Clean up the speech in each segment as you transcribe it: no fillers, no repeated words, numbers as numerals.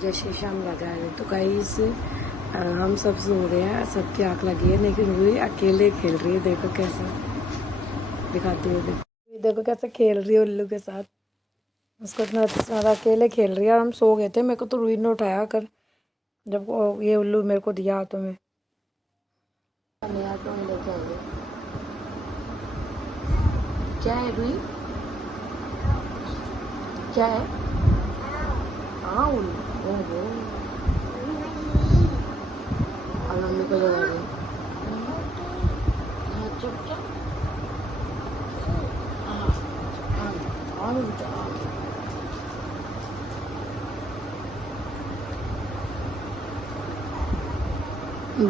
जय श्री श्याम लगा है। तो गाइस हम सब सो रहे हैं, सबकी आँख लगी है, लेकिन रूही अकेले खेल रही है। देखो कैसा दिखाती है, देखो कैसे खेल रही है उल्लू के साथ। उसको इतना ज़्यादा अकेले खेल रही है। और हम सो गए थे, मेरे को तो रूही ने उठाया कर जब ये उल्लू मेरे को दिया हाथों में। क्या है रूही? क्या है? ओहो, और मम्मी को लगा रही चुपचाप।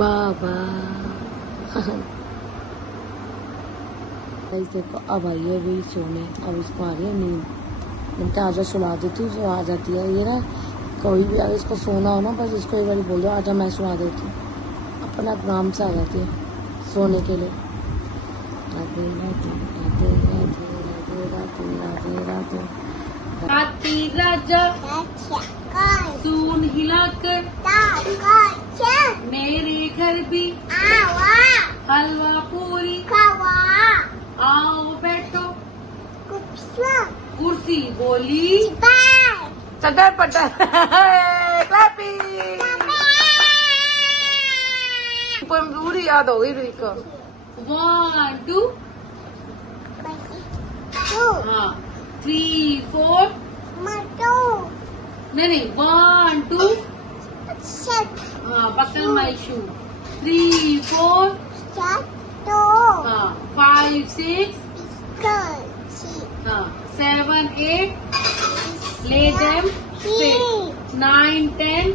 बाबा देखो अब आई है वही सोने। अब इसको आ रही है नींद। मैं आजा सुला देती हूँ, जो आ जाती है। ये ना कोई भी अगर इसको सोना हो ना, बस इसको एक बार बोल दो आजा, मैं सुला देती हूँ। अपना आराम से आ जाती है सोने के लिए। राधे राधे राधे राधे राधे राधे राधे राधे राजा सून हिलाकर मेरे घर भी हलवा पूरी आओ बैठो कुर्सी बोली चटर पटर पूरी याद हो गई रुई को। 1 2 हाँ 3 4 नहीं 1 2 हाँ बकल माई शू 3 4 हाँ 5 6 हाँ 7 8 lay them straight 9 10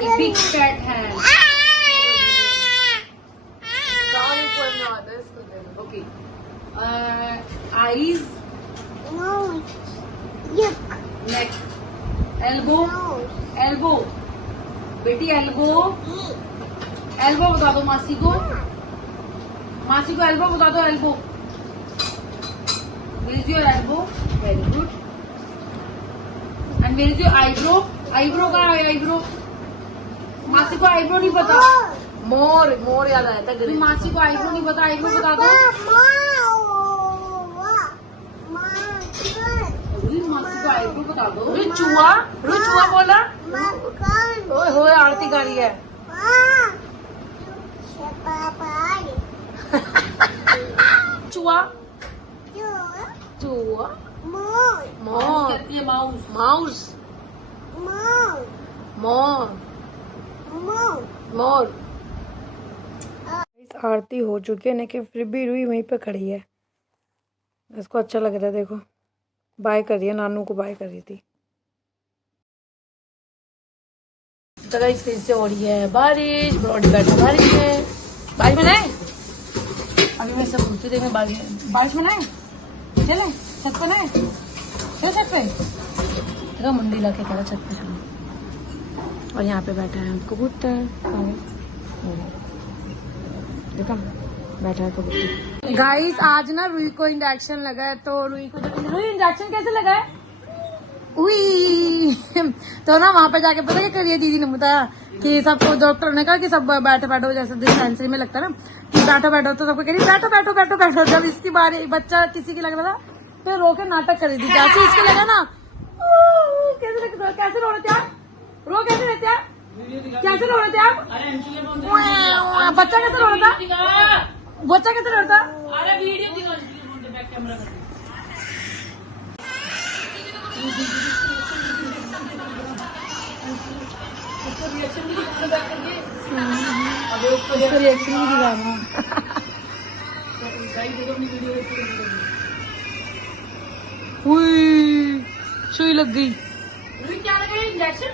a big fat hand. Sorry for no others. Okay. Eyes. Neck. Elbow. Elbow. बेटी elbow. Elbow बता दो मासी को. मासी को elbow बता दो elbow. Where is your elbow? Very good. And where is your eyebrow? Eyebrow कहाँ है eyebrow? मासी को eyebrow नहीं पता. मोर मोर याद आया था। मासी को eyebrow नहीं पता. eyebrow बता दो. मासी को eyebrow बता दो. चूहा चूहा बोला. ओए होए आरती गा रही है. चूहा चूहा मोर माउस मोर मोर। आरती हो चुकी है, लेकिन फिर भी रूही वहीं पे खड़ी है। इसको अच्छा लग रहा है। देखो बाय कर रही है, नानू को बाय कर रही थी। जगह इस फिर से हो रही है बारिश। ब्रॉडी बैठा बारिश है। बारिश में नहाए अभी मैं सब पूछती थी। मैं बारिश में नहाए चले छत पे नहाए चले छत पे देखा मंडी ला के करा छत पे। और यहाँ पे बैठा है कबूतर। देखा बैठा है कबूतर। गाइस आज ना रूही को इंजेक्शन लगा है, तो रूही को रूही इंजेक्शन कैसे लगा है? तो ना वहाँ पे जाके पता क्या करिए, दीदी ने बताया कि सबको डॉक्टर ने कहा कि सब बैठो बैठो, जैसे डिस्पेंसरी में लगता है ना कि बैठो बैठो, तो सबको कह रही बैठो बैठो बैठो बैठो। जब इसकी बारी बच्चा किसी की लग रहा था तो रो के नाटक करी थी। जैसे इसके लगा ना कैसे रो रहे थे आप? रो कैसे रहते आप? कैसे रो रहे थे आप? बच्चा कैसे रो रहा था? बच्चा कैसे रो रहा था? रिएक्शन भी दिखाना। सुई लग गई। क्या लगा? इंजेक्शन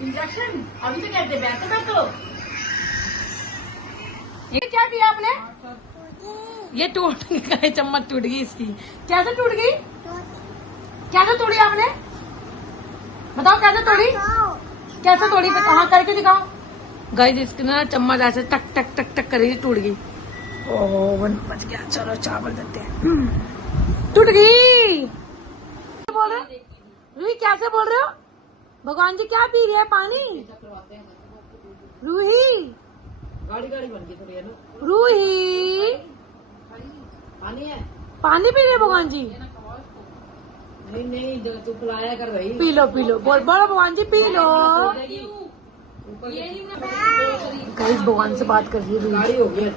इंजेक्शन अभी तो कहते बैठो बैठो। ये क्या किया आपने? ये टूट गई, चम्मच टूट गई इसकी। कैसे टूट गई? कैसे तोड़ी आपने? बताओ कैसे तोड़ी? कैसे तोड़ी? हाँ करके दिखाओ। गाइस इसकी ना चम्मच ऐसे टक टक टक टक करी टूट गई। ओह बच गया। चलो चावल देते हैं। टूट गई। बोल रहे रूही कैसे बोल रहे हो? भगवान जी क्या पी रही है? पानी? रूही, गाड़ी गाड़ी बन गई थोड़ी है ना। रूही पानी है? पानी पी रही है भगवान जी? नहीं नहीं, जो तू पिलाया कर रही। पी लो पी लो, बोल बोलो भगवान जी पी लो। गाइस भगवान से बात कर रही है रूही। गाड़ी हो गई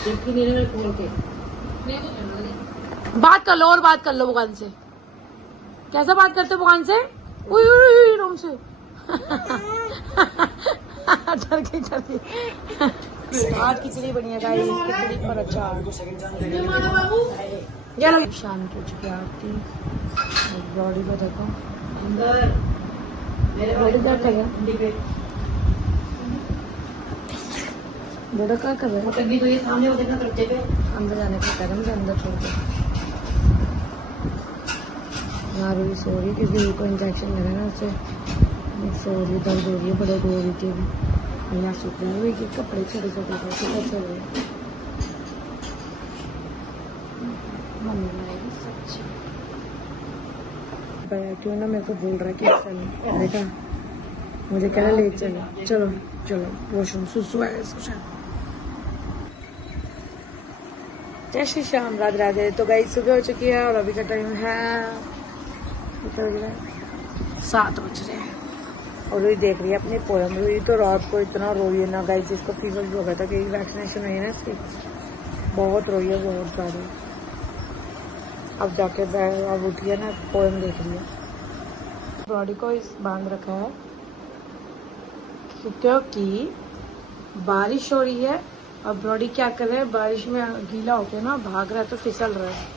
देखी नहीं मैंने खोल के। बात कर लो और बात कर लो भगवान से। कैसा बात करते हो भगवान से? उई उई उई रोम से डर गई। आज खिचड़ी बनी है गाइस, खिचड़ी और अचार। ये लो। शाम को चुकी आरती, बॉडी को देखो अंदर मेरे बॉडी दर्द है क्या? इंडिकेट बड़ा क्या कर रहे वो हैं? टंगी तो ये सामने वो देखना दरवाजे पे। अंदर जाने का कदम से अंदर छोड़ दो। यहाँ रूही सो रही क्योंकि रूही को इंजेक्शन लगा ना, उससे सो रही, दर्द हो रही है, बड़े रो रही थी अभी। यहाँ सूख रहे हैं कि कपड़े छोटे छोटे थे, चल रहे हैं। मम्मी बनाएगी सब्जी। बैठी हूँ ना, मेरे को बोल रहा है कि चलो, देखा मुझे कह रहा ले चलो। चलो चलो वॉशरूम, सुसु है इसको शायद। जय श्री श्याम, राधे राधे। तो गाइस सुबह हो चुकी है और अभी का टाइम है 7 बज रहे हैं और रूही देख रही है अपनी पोयम। रूही तो रात को इतना रोई है ना गाइस, इसको फीवर भी हो गया था कि वैक्सीनेशन हुई है ना इसकी, बहुत रोई है, बहुत ज़्यादा। अब जाके अब उठी है ना, पोयम देख रही है। बॉडी को इस बांध रखा है क्योंकि बारिश हो रही है और बॉडी क्या कर रहा है, बारिश में गीला होकर ना भाग रहा है तो फिसल रहा है।